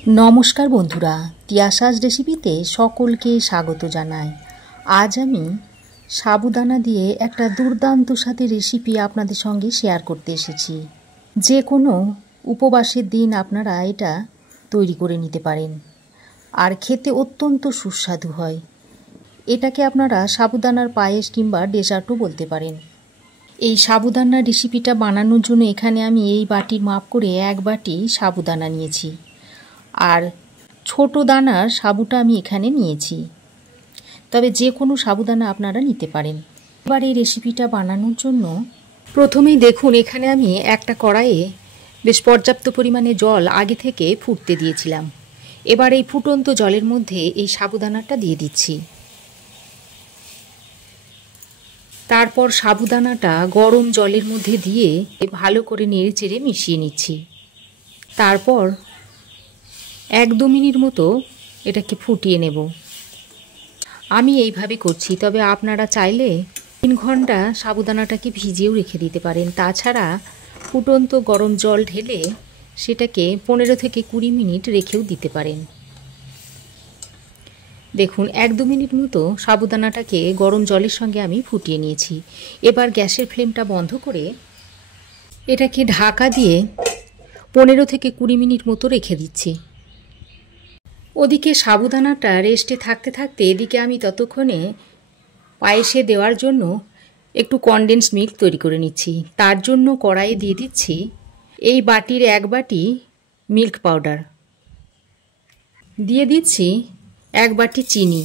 নমস্কার বন্ধুরা, তিয়াশাস রেসিপিতে সকলকে স্বাগত জানাই। আজ আমি সাবুদানা দিয়ে একটা দুর্দান্ত স্বাদের রেসিপি আপনাদের সঙ্গে শেয়ার করতে এসেছি। যে কোনো উপবাসের দিন আপনারা এটা তৈরি করে নিতে পারেন, আর খেতে অত্যন্ত সুস্বাদু হয়। এটাকে আপনারা সাবুদানার পায়েস কিংবা ডেজার্টও বলতে পারেন। এই সাবুদানার রেসিপিটা বানানোর জন্য এখানে আমি এই বাটির মাপ করে 1 বাটি সাবুদানা নিয়েছি, আর ছোট দানার সাবুটা আমি এখানে নিয়েছি। তবে যে কোনো সাবুদানা আপনারা নিতে পারেন। এবার এই রেসিপিটা বানানোর জন্য প্রথমেই দেখুন এখানে আমি একটা কড়াইয়ে বেশ পর্যাপ্ত পরিমাণে জল আগে থেকে ফুটতে দিয়েছিলাম। এবার এই ফুটন্ত জলের মধ্যে এই সাবুদানাটা দিয়ে দিচ্ছি। তারপর সাবুদানাটা গরম জলের মধ্যে দিয়ে ভালো করে নেড়েচেড়ে মিশিয়ে নিচ্ছি। তারপর 1-2 মিনিট মতো এটাকে ফুটিয়ে নেব। আমি এইভাবে করছি, তবে আপনারা চাইলে 3 ঘন্টা সাবুদানাটাকে ভিজিয়েও রেখে দিতে পারেন। তাছাড়া ফুটন্ত গরম জল ঢেলে সেটাকে 15 থেকে 20 মিনিট রেখেও দিতে পারেন। দেখুন 1-2 মিনিট মতো সাবুদানাটাকে গরম জলের সঙ্গে আমি ফুটিয়ে নিয়েছি। এবার গ্যাসের ফ্লেমটা বন্ধ করে এটাকে ঢাকা দিয়ে 15 থেকে 20 মিনিট মতো রেখে দিচ্ছি। ওদিকে সাবুদানাটা রেস্টে থাকতে থাকতে এদিকে আমি ততক্ষণে পায়েসে দেওয়ার জন্য একটু কনডেন্স মিল্ক তৈরি করে নিচ্ছি। তার জন্য কড়াইয়ে দিয়ে দিচ্ছি এই বাটির 1 বাটি মিল্ক পাউডার, দিয়ে দিচ্ছি 1 বাটি চিনি,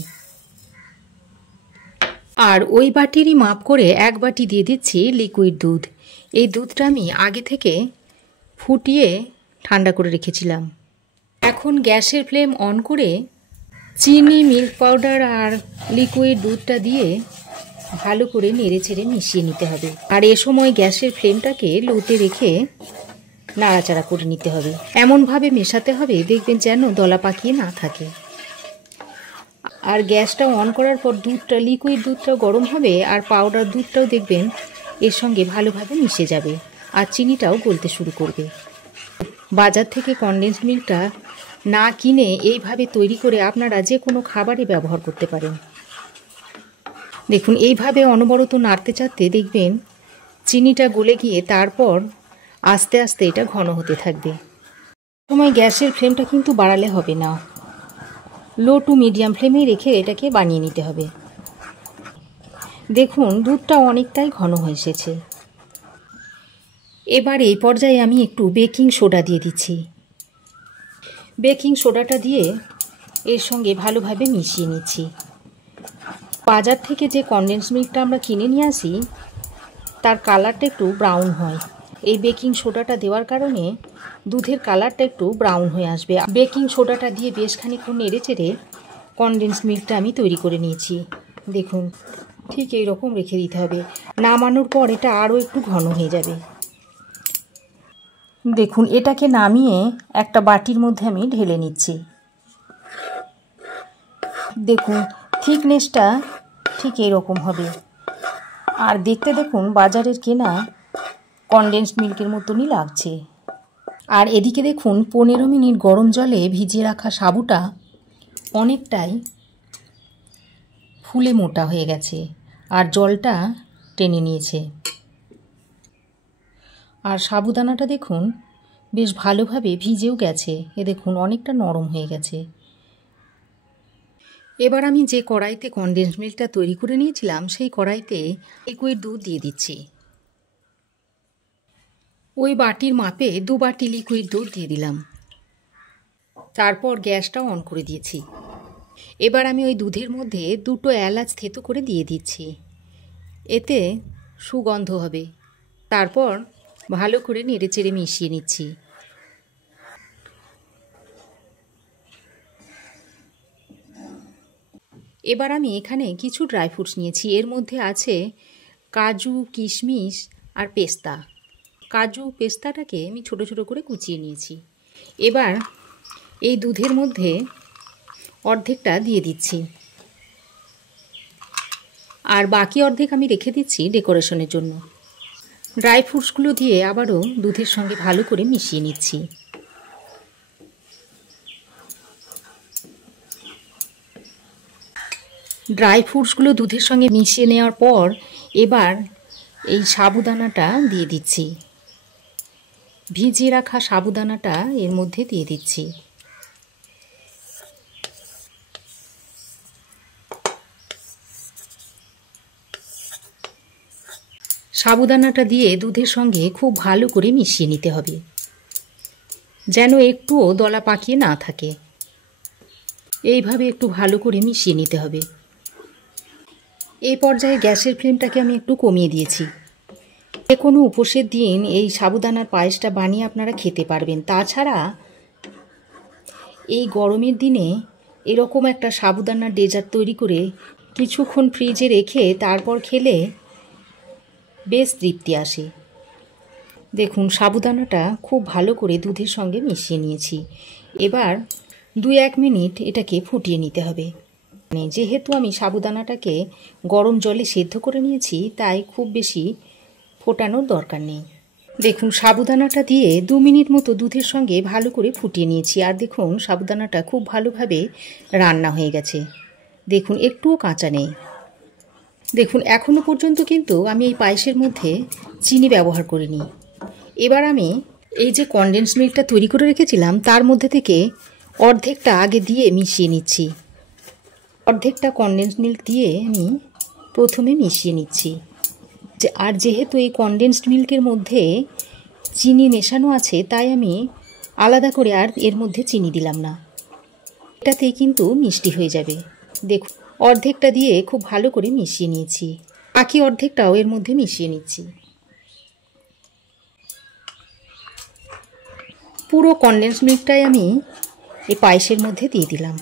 আর ওই বাটিরই মাপ করে 1 বাটি দিয়ে দিচ্ছি লিকুইড দুধ। এই দুধটা আমি আগে থেকে ফুটিয়ে ঠান্ডা করে রেখেছিলাম। এখন গ্যাসের ফ্লেম অন করে চিনি, মিল্ক পাউডার আর লিকুইড দুধটা দিয়ে ভালো করে নেড়েচেড়ে মিশিয়ে নিতে হবে। আর এ সময় গ্যাসের ফ্লেমটাকে লোতে রেখে নাড়াচাড়া করে নিতে হবে। এমনভাবে মেশাতে হবে দেখবেন যেন দলা পাকিয়ে না থাকে। আর গ্যাসটা অন করার পর দুধটা, লিকুইড দুধটা গরম হবে, আর পাউডার দুধটাও দেখবেন এর সঙ্গে ভালোভাবে মিশে যাবে, আর চিনিটাও গলতে শুরু করবে। বাজার থেকে কনডেন্সড মিল্কটা না কিনে এইভাবে তৈরি করে আপনারা যে কোনো খাবারে ব্যবহার করতে পারেন। দেখুন এইভাবে অনবরত নাড়তে চাড়তে দেখবেন চিনিটা গলে গিয়ে তারপর আস্তে আস্তে এটা ঘন হতে থাকবে। সময় গ্যাসের ফ্লেমটা কিন্তু বাড়ালে হবে না, লো টু মিডিয়াম ফ্লেমেই রেখে এটাকে বানিয়ে নিতে হবে। দেখুন দুধটা অনেকটাই ঘন হয়ে এসেছে। এবার এই পর্যায়ে আমি একটু বেকিং সোডা দিয়ে দিচ্ছি। বেকিং সোডাটা দিয়ে এর সঙ্গে ভালোভাবে মিশিয়ে নিচ্ছি। বাজার থেকে যে কনডেন্স মিল্কটা আমরা কিনে নিয়ে আসি তার কালারটা একটু ব্রাউন হয়। এই বেকিং সোডাটা দেওয়ার কারণে দুধের কালারটা একটু ব্রাউন হয়ে আসবে। বেকিং সোডাটা দিয়ে বেশ খানিকক্ষণ নেড়েচেড়ে কনডেন্স মিল্কটা আমি তৈরি করে নিয়েছি। দেখুন ঠিক এই রকম রেখে দিতে হবে। নামানোর পর এটা আরও একটু ঘন হয়ে যাবে। দেখুন এটাকে নামিয়ে একটা বাটির মধ্যে আমি ঢেলে নিচ্ছি। দেখুন থিকনেসটা ঠিক এরকম হবে, আর দেখতে দেখুন বাজারের কেনা কনডেন্সড মিল্কের মতনই লাগছে। আর এদিকে দেখুন 15 মিনিট গরম জলে ভিজিয়ে রাখা সাবুটা অনেকটাই ফুলে মোটা হয়ে গেছে, আর জলটা টেনে নিয়েছে। আর সাবুদানাটা দেখুন বেশ ভালোভাবে ভিজেও গেছে। এ দেখুন অনেকটা নরম হয়ে গেছে। এবার আমি যে কড়াইতে কনডেন্স মিল্কটা তৈরি করে নিয়েছিলাম সেই কড়াইতে লিকুইড দুধ দিয়ে দিচ্ছি। ওই বাটির মাপে 2 বাটি লিকুইড দুধ দিয়ে দিলাম। তারপর গ্যাসটা অন করে দিয়েছি। এবার আমি ওই দুধের মধ্যে 2টো এলাচ থেতো করে দিয়ে দিচ্ছি, এতে সুগন্ধ হবে। তারপর ভালো করে নেড়েচেড়ে মিশিয়ে নিচ্ছি। এবার আমি এখানে কিছু ড্রাই ফ্রুটস নিয়েছি। এর মধ্যে আছে কাজু, কিশমিশ আর পেস্তা। কাজু পেস্তাটাকে আমি ছোট ছোট করে কুচিয়ে নিয়েছি। এবার এই দুধের মধ্যে অর্ধেকটা দিয়ে দিচ্ছি, আর বাকি অর্ধেক আমি রেখে দিচ্ছি ডেকোরেশনের জন্য। ড্রাই ফ্রুটসগুলো দিয়ে আবারও দুধের সঙ্গে ভালো করে মিশিয়ে নিচ্ছি। ড্রাই ফ্রুটসগুলো দুধের সঙ্গে মিশিয়ে নেওয়ার পর এবার এই সাবুদানাটা দিয়ে দিচ্ছি। ভিজিয়ে রাখা সাবুদানাটা এর মধ্যে দিয়ে দিচ্ছি। সাবুদানাটা দিয়ে দুধের সঙ্গে খুব ভালো করে মিশিয়ে নিতে হবে, যেন একটুও দলা পাকিয়ে না থাকে। এইভাবে একটু ভালো করে মিশিয়ে নিতে হবে। এই পর্যায়ে গ্যাসের ফ্লেমটাকে আমি একটু কমিয়ে দিয়েছি। যে কোনো উপোসের দিন এই সাবুদানার পায়েসটা বানিয়ে আপনারা খেতে পারবেন। তাছাড়া এই গরমের দিনে এরকম একটা সাবুদানার ডেজার্ট তৈরি করে কিছুক্ষণ ফ্রিজে রেখে তারপর খেলে বেশ তৃপ্তি আসে। দেখুন সাবুদানাটা খুব ভালো করে দুধের সঙ্গে মিশিয়ে নিয়েছি। এবার 2-1 মিনিট এটাকে ফুটিয়ে নিতে হবে। যেহেতু আমি সাবুদানাটাকে গরম জলে সেদ্ধ করে নিয়েছি, তাই খুব বেশি ফোটানোর দরকার নেই। দেখুন সাবুদানাটা দিয়ে 2 মিনিট মতো দুধের সঙ্গে ভালো করে ফুটিয়ে নিয়েছি। আর দেখুন সাবুদানাটা খুব ভালোভাবে রান্না হয়ে গেছে। দেখুন একটুও কাঁচা নেই। দেখুন এখনও পর্যন্ত কিন্তু আমি এই পায়েসের মধ্যে চিনি ব্যবহার করিনি। এবার আমি এই যে কনডেন্স মিল্কটা তৈরি করে রেখেছিলাম তার মধ্যে থেকে অর্ধেকটা আগে দিয়ে মিশিয়ে নিচ্ছি। অর্ধেকটা কনডেন্স মিল্ক দিয়ে আমি প্রথমে মিশিয়ে নিচ্ছি। আর যেহেতু এই কনডেন্সড মিল্কের মধ্যে চিনি মেশানো আছে, তাই আমি আলাদা করে আর এর মধ্যে চিনি দিলাম না। এটাতেই কিন্তু মিষ্টি হয়ে যাবে। দেখুন অর্ধেকটা দিয়ে খুব ভালো করে মিশিয়ে নিয়েছি, বাকি অর্ধেকটাও এর মধ্যে মিশিয়ে নিচ্ছি। পুরো কনডেন্স মিল্কটাই আমি এই পায়েসের মধ্যে দিয়ে দিলাম।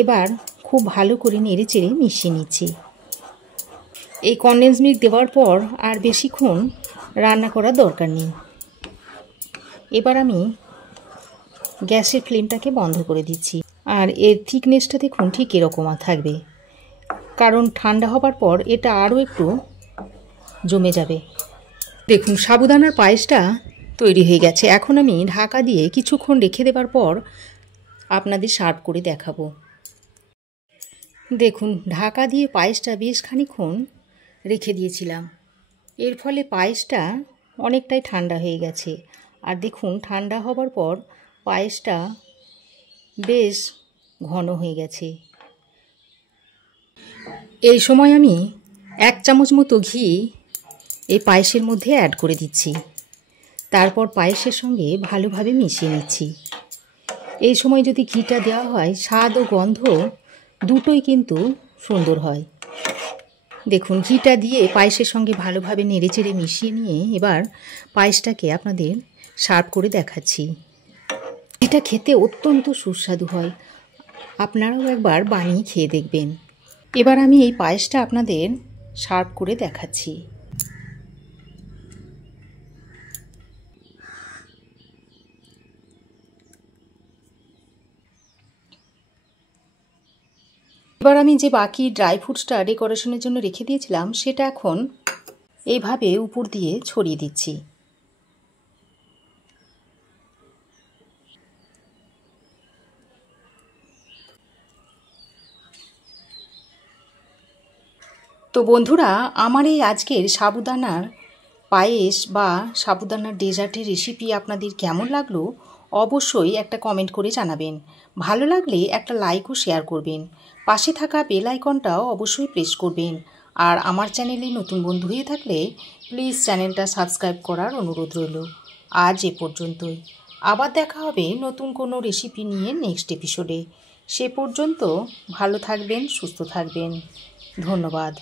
এবার খুব ভালো করে নেড়ে চেড়ে মিশিয়ে নিচ্ছি। এই কনডেন্স মিল্ক দেওয়ার পর আর বেশিক্ষণ রান্না করার দরকার নেই। এবার আমি গ্যাসের ফ্লেমটাকে বন্ধ করে দিচ্ছি। আর এর থিকনেসটা দেখুন ঠিক এরকম থাকবে, কারণ ঠান্ডা হবার পর এটা আরও একটু জমে যাবে। দেখুন সাবুদানার পায়েসটা তৈরি হয়ে গেছে। এখন আমি ঢাকা দিয়ে কিছুক্ষণ রেখে দেওয়ার পর আপনাদের সার্ভ করে দেখাবো। দেখুন ঢাকা দিয়ে পায়েসটা বেশ খানিকক্ষণ রেখে দিয়েছিলাম, এর ফলে পায়েসটা অনেকটাই ঠান্ডা হয়ে গেছে। আর দেখুন ঠান্ডা হবার পর পায়েসটা বেশ ঘন হয়ে গেছে। এই সময় আমি 1 চামচ মতো ঘি এই পায়েসের মধ্যে অ্যাড করে দিচ্ছি। তারপর পায়েসের সঙ্গে ভালোভাবে মিশিয়ে নিচ্ছি। এই সময় যদি ঘিটা দেওয়া হয়, স্বাদ ও গন্ধ দুটোই কিন্তু সুন্দর হয়। দেখুন ঘিটা দিয়ে পায়েসের সঙ্গে ভালোভাবে নেড়েচেড়ে মিশিয়ে নিয়ে এবার পায়েসটাকে আপনাদের সার্ভ করে দেখাচ্ছি। এটা খেতে অত্যন্ত সুস্বাদু হয়, আপনারাও একবার বানিয়ে খেয়ে দেখবেন। এবার আমি এই পায়েসটা আপনাদের সার্ভ করে দেখাচ্ছি। এবার আমি যে বাকি ড্রাই ফ্রুটসটা ডেকোরেশনের জন্য রেখে দিয়েছিলাম সেটা এখন এইভাবে উপর দিয়ে ছড়িয়ে দিচ্ছি। তো বন্ধুরা, আমার এই আজকের সাবুদানার পায়েস বা সাবুদানার ডেজার্টের রেসিপি আপনাদের কেমন লাগলো অবশ্যই একটা কমেন্ট করে জানাবেন। ভালো লাগলে একটা লাইক ও শেয়ার করবেন। পাশে থাকা বেল আইকনটাও অবশ্যই প্রেস করবেন। আর আমার চ্যানেলে নতুন বন্ধু হয়ে থাকলে প্লিজ চ্যানেলটা সাবস্ক্রাইব করার অনুরোধ রইল। আজ এ পর্যন্তই। আবার দেখা হবে নতুন কোনো রেসিপি নিয়ে নেক্সট এপিসোডে। সে পর্যন্ত ভালো থাকবেন, সুস্থ থাকবেন। ধন্যবাদ।